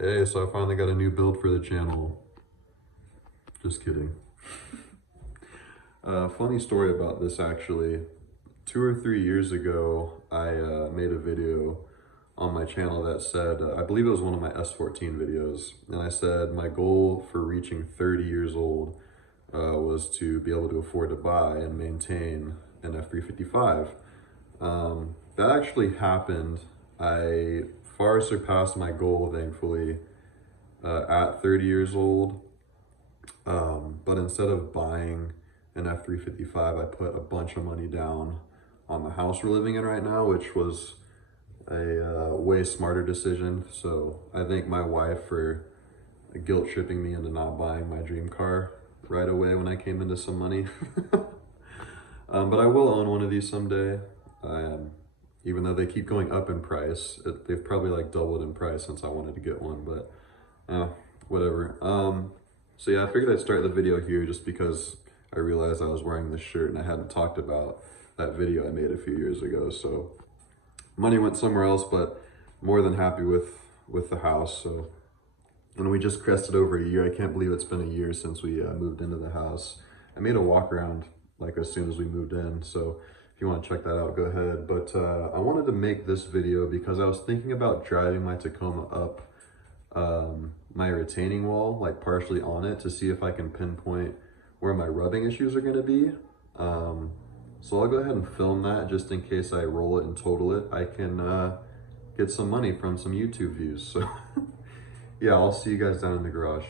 Hey, so I finally got a new build for the channel. Just kidding. Funny story about this actually. 2 or 3 years ago, I made a video on my channel that said, I believe it was one of my S14 videos, and I said my goal for reaching 30 years old was to be able to afford to buy and maintain an F355. That actually happened. I far surpassed my goal, thankfully, at 30 years old. But instead of buying an F355, I put a bunch of money down on the house we're living in right now, which was a way smarter decision. So I thank my wife for guilt tripping me into not buying my dream car right away when I came into some money. But I will own one of these someday. Even though they keep going up in price, they've probably like doubled in price since I wanted to get one, but whatever. So yeah, I figured I'd start the video here just because I realized I was wearing this shirt and I hadn't talked about that video I made a few years ago. So money went somewhere else, but more than happy with the house. So, and we just crested over a year. I can't believe it's been a year since we moved into the house. I made a walk around like as soon as we moved in. So if you want to check that out, go ahead. But I wanted to make this video because I was thinking about driving my Tacoma up my retaining wall, like partially on it, to see if I can pinpoint where my rubbing issues are going to be. So I'll go ahead and film that just in case I roll it and total it. I can get some money from some YouTube views. So yeah, I'll see you guys down in the garage.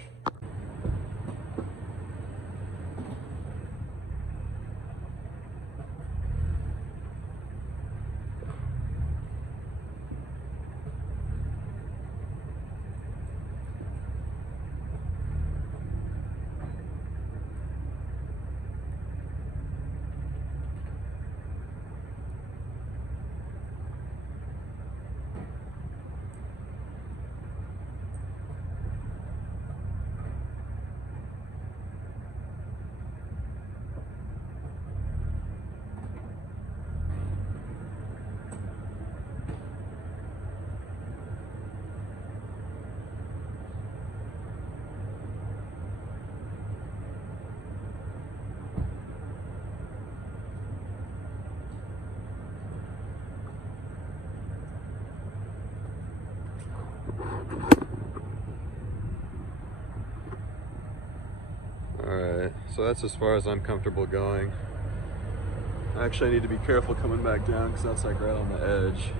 Alright, so that's as far as I'm comfortable going. Actually, I need to be careful coming back down because that's like right on the edge.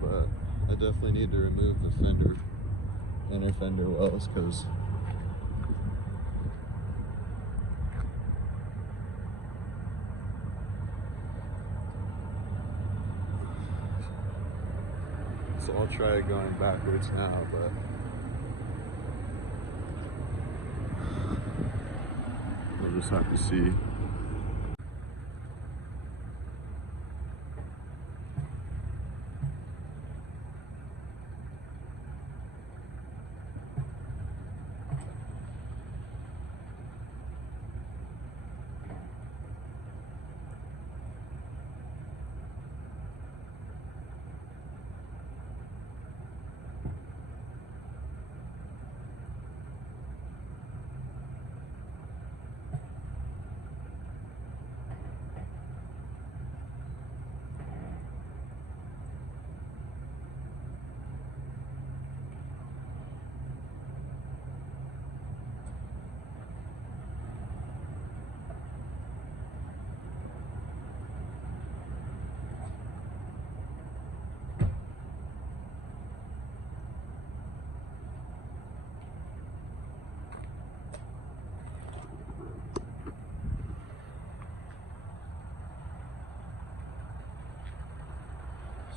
But I definitely need to remove the fender, inner fender wells, because so I'll try going backwards now, but we'll just have to see.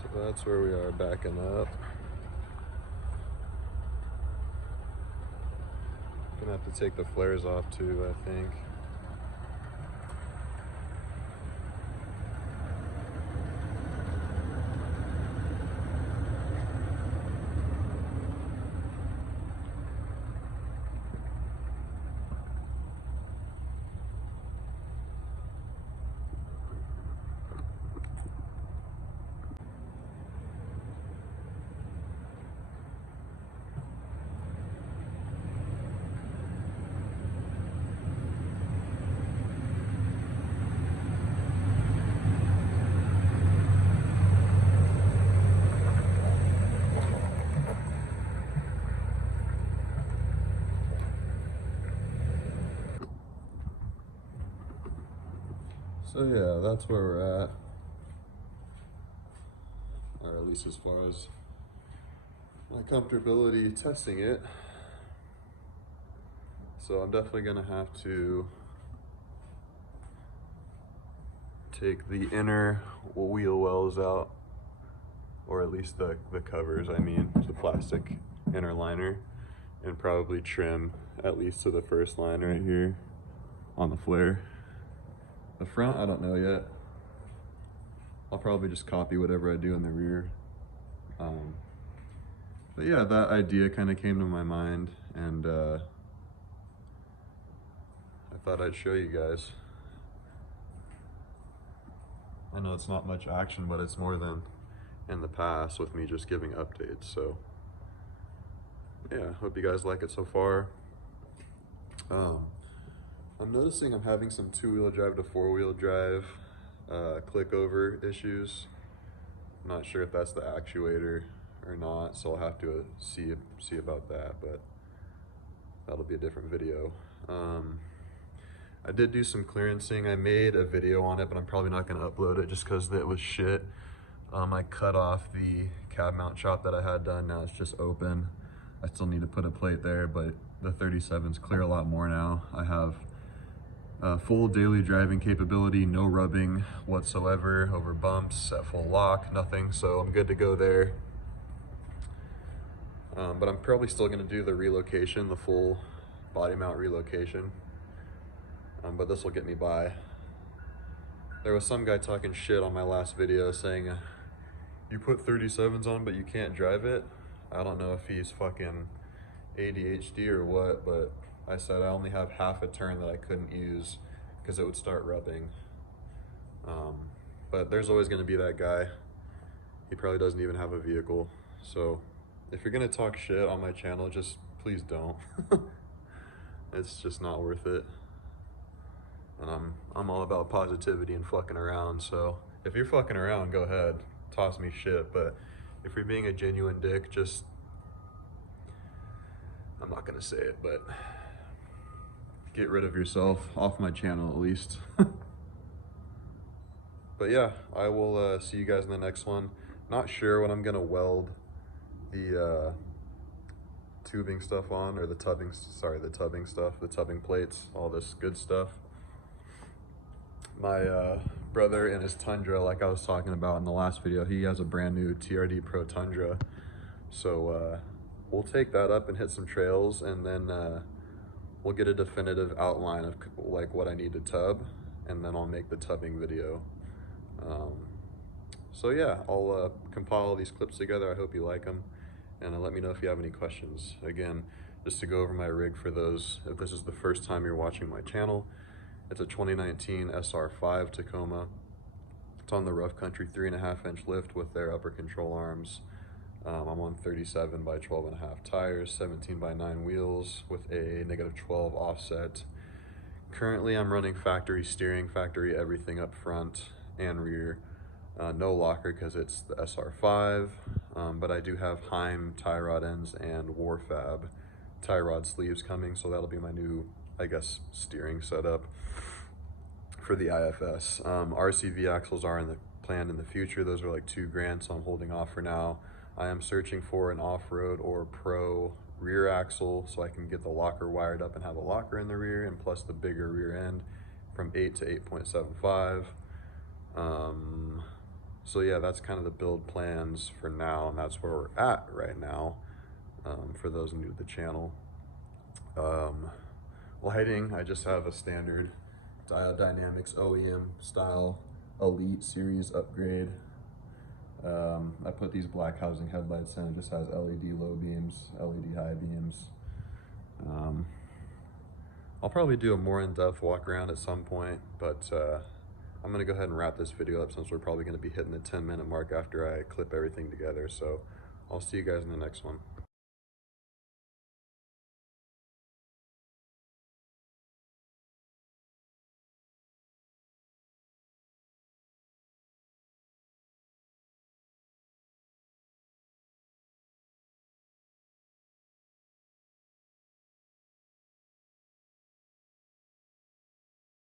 So that's where we are backing up. Gonna have to take the flares off too, I think. So yeah, that's where we're at. Or at least as far as my comfortability testing it. So I'm definitely gonna have to take the inner wheel wells out, or at least the covers, I mean, the plastic inner liner, and probably trim at least to the first line right here on the flare. The front, I don't know yet. I'll probably just copy whatever I do in the rear. But yeah, that idea kind of came to my mind, and I thought I'd show you guys. I know it's not much action, but it's more than in the past with me just giving updates. So yeah, hope you guys like it so far. I'm noticing I'm having some 2-wheel drive to 4-wheel drive click over issues. I'm not sure if that's the actuator or not, so I'll have to see about that, but that'll be a different video. I did do some clearancing. I made a video on it, but I'm probably not gonna upload it just because it was shit. I cut off the cab mount chop that I had done. Now it's just open. I still need to put a plate there, but the 37's clear a lot more now. I have full daily driving capability, no rubbing whatsoever over bumps, at full lock, nothing. So I'm good to go there. But I'm probably still gonna do the relocation, the full body mount relocation. But this will get me by. There was some guy talking shit on my last video saying, you put 37's on, but you can't drive it. I don't know if he's fucking ADHD or what, but I said I only have half a turn that I couldn't use because it would start rubbing. But there's always gonna be that guy. He probably doesn't even have a vehicle. So if you're gonna talk shit on my channel, just please don't. It's just not worth it. And I'm all about positivity and fucking around, so if you're fucking around, go ahead, toss me shit, but if you're being a genuine dick, just, I'm not gonna say it, but get rid of yourself off my channel at least. But yeah, I will see you guys in the next one. Not sure when I'm gonna weld the tubing stuff on, or the tubbing, sorry, the tubbing stuff, the tubbing plates, all this good stuff. My brother in his Tundra, like I was talking about in the last video, he has a brand new TRD Pro Tundra. So we'll take that up and hit some trails, and then we'll get a definitive outline of like what I need to tub, and then I'll make the tubbing video. So yeah, I'll compile these clips together. I hope you like them, and let me know if you have any questions. Again, just to go over my rig for those, if this is the first time you're watching my channel, it's a 2019 SR5 Tacoma. It's on the rough country 3.5-inch lift with their upper control arms. I'm on 37 by 12.5 tires, 17 by 9 wheels with a -12 offset. Currently I'm running factory steering, factory everything up front and rear. No locker because it's the SR5, but I do have Heim tie rod ends and Warfab tie rod sleeves coming, so that'll be my new, I guess, steering setup for the IFS. RCV axles are in the plan in the future. Those are like $2,000, so I'm holding off for now. I am searching for an off-road or pro rear axle so I can get the locker wired up and have a locker in the rear, and plus the bigger rear end from 8 to 8.75. So yeah, that's kind of the build plans for now, and that's where we're at right now, for those new to the channel. Lighting, I just have a standard Dial Dynamics OEM style Elite Series upgrade. I put these black housing headlights in. It just has LED low beams, LED high beams. I'll probably do a more in-depth walk around at some point, but I'm gonna go ahead and wrap this video up since we're probably gonna be hitting the 10-minute mark after I clip everything together. So I'll see you guys in the next one.